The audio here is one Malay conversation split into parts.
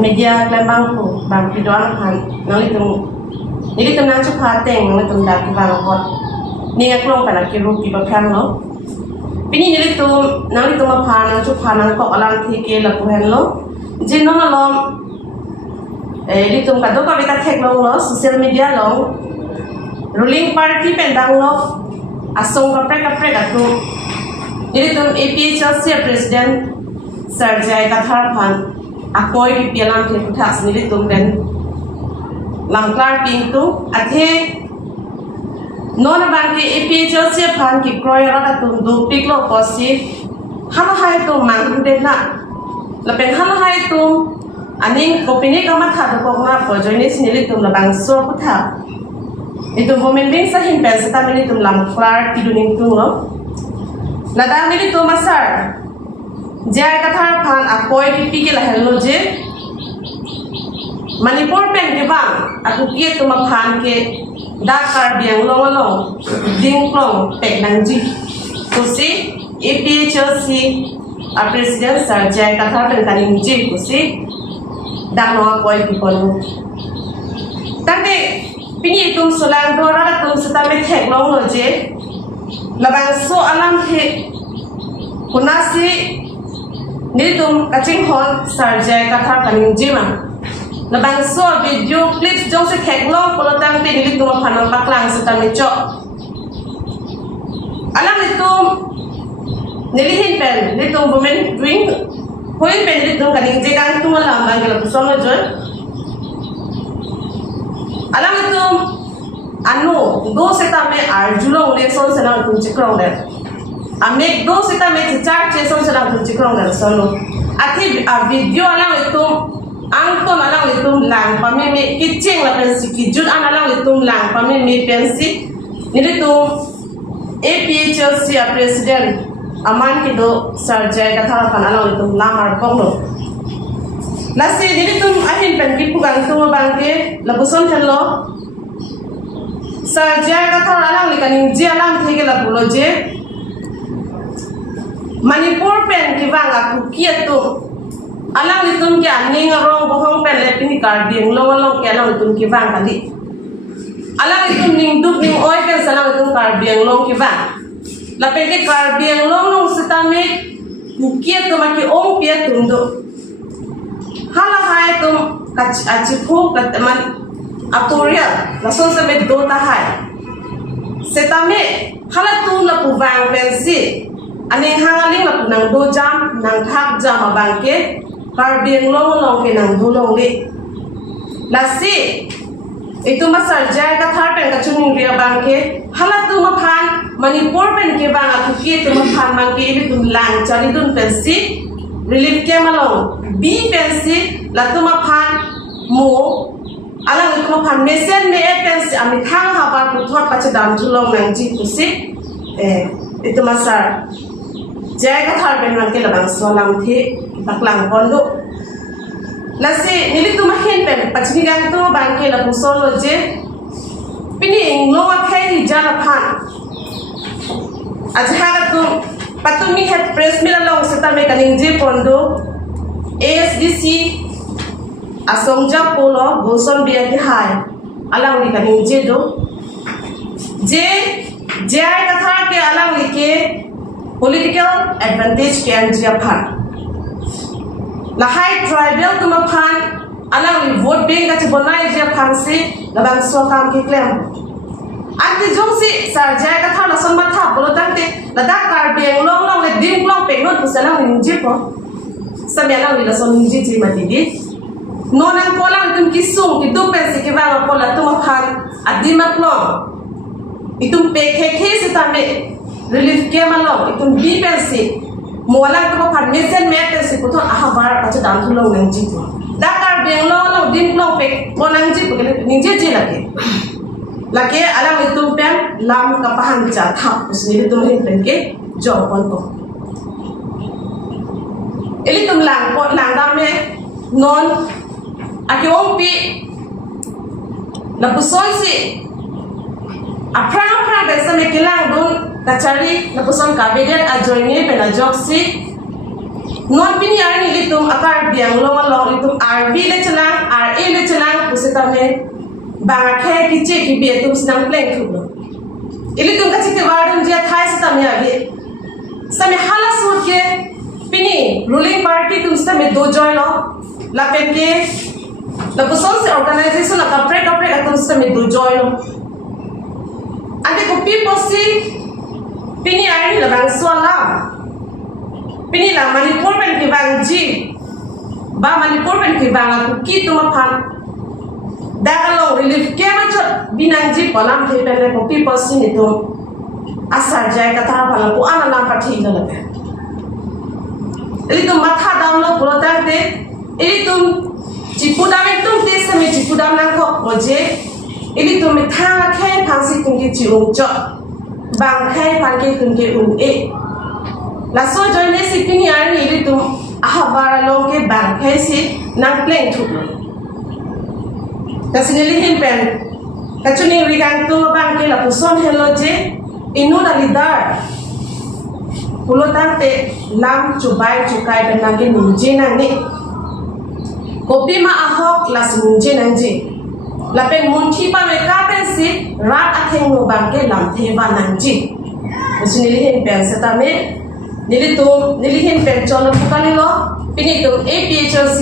media klaim bang pidon kan nang itu nang cepat teng nang itu dah kibang kot ni aklong pada kiru kiba kan lo pini ni itu nang itu maphan nang cepat nang kok alam thike la puhen lo jin nang lo itu kado ka beta thek lo social media lo ruling party pendang lo asong ka pre atu itu APHRC president Sarjai Kathar Phan akoi di pialam ke putas ni itu dan langkar pintu athe non bang ke APHRC Phan ki kroy ra tu du piklo kosi hal hai tu mang de na la pen hal hai tu aning kopini ka ma tha ko na ko join ni tu la bang so putha itu momen bing sa hin pen sa ni tu langkar ti duning tu lo la da ni tu masar jai Kathar Phan akoi di pikil hello je Manipur pen ke bang aku kia tu maphan ke Dakar biang long ding plong pek nangji kusi APHRC president Sarjai Kathar Phan kaning ji kusi dak no akoi di pon tante pini tum sulang dora tum setame thek long lo je labang so alam the kunasi ni tum kaching hon Sarjai Kathar kaning ji ma labang so video clips jong se khek lo polotang te ni tum phan paklang setame cho alam ni tum nili hin pen ni tum women doing hoi pen ni tum kaning je kang tum lam bang la pusong lo jon alam ni tum anu do setame arjulong le son sena tum chikrong de amek do setame char che son sena tum chikrong de solo athi a video alam ni tum ang to alang litum lang pami me kitching la pensi ki jud an alang litum lang pami me pensi ni litum APHRC president aman ki do Sarjai Kathar Phan alang litum lamar konglo lasi ni litum ahin pen ki pugang tu bangke labuson thello Sarjai Kathar alang likaning ji alang thege la bulo je Manipur pen ki bang aku kiat tu alang litum ke aning rong bohong pen le pini kar biang long ke alang litum ki bang kali alang litum ning dup ning oi pen salang litum kar biang long ki bang la pen ke kar biang long setame kukia tu maki om pia tundo hala hai tum kach achipu katman aturia la son se me do ta hai setame hala tu la pu bang pen si aning hangaling la pu nang do jam nang thak jam abang ke kar biang long ke nang dulong le lasi itu masar Sarjai Kathar Phan kachuning ria bangke hala tu maphan Manipur pen ke bang aku ki tu maphan bangke ibi tu lang chali dun pensi relief ke malong bi pensi la tu maphan mo alang tu maphan mesen me pensi ami thang ha par pu thot pacha dam dulong nang ji kusi itu masar Sarjai Kathar Phan bangke la bang solam the baklang kondo lasi nili tu mahin pen pachni gang tu bangke la pusolo je pini nglo khai ri jana phan ajha tu patumi het press mila long seta me kaning je pondo ASDC asongja polo goson bia ki hai alang ni kaning je do je Sarjai Kathar ke alang ni ke political advantage ke anjia phan la high tribal tu maphan alang ni vote bank ka chibonai je phan se labang so kam ki claim anti jongsi Sarjai Kathar la son matha bolotang te la da kar beng long le dim long pe not pusalang ni je po samyalang ni la son ji ji mati di nonan kolang tum ki sung ki du pensi ki ba ko la tu maphan adimat long itum pe khe se tame relief ke malong itum bi pensi molang tu maphan mesen me pensi ko thon aha bar pacha dam thulong nang ji po dakar beng long dim long pe ko nang ji ko ni je ji lake alang itum pen lam ka pahan cha tha usni itum hin pen ke jo kon to eli tum lang ko lang dam me non aki ompi la puson si apra besa me kilang dun kachari la puson kabinet ajoini pe na joksi non pini ar ni litum akar biang long litum RV le chalang RA le chalang pusitame banga khe kiche ki bi tum snang pleng thublo ilitum ka chite warden dia thai satame abi same hala sur ke pini ruling party tum same do join lo la penke la pusong se organization la kapre tum same do join lo ante ko people si pini ar ni la bang swala pini la Manipur pen ki bang ji ba Manipur pen ki bang aku ki tu mapan dagalo relief ke ma chot binang ji palam the pen ko people sin itu asar jai kata bala ko ana lam pathi la la itu matha down lo purota te itu cipudam itu te same cipudam nang ko proje itu mitha khe phangsi tung ki chiung chot bang khe phan ke tung ke un e la so join ne si pini ar ni ri tum ahbara long ke bang khai si nang pleng thu ta sinili hin pen ta chuni ri gang tu bang ke la puson hello je inu da lidar pulotan te lam chubai chukai ben nang ke nunje nang ni kopi ma ahok la sunje nang je la pen mun thi pa me ka pen si rat atheng no bang ke lam the ba nang ji sinili hin pen sa ta me nilihin pension pukali lo pinitum APHLC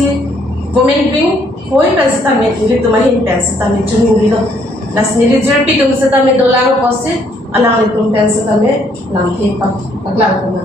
women wing hoi pensatame nilitum ahin pensatame juning dilo las nilijir pitum satame dolang posit alang litum pensatame lam he pak aglang kuna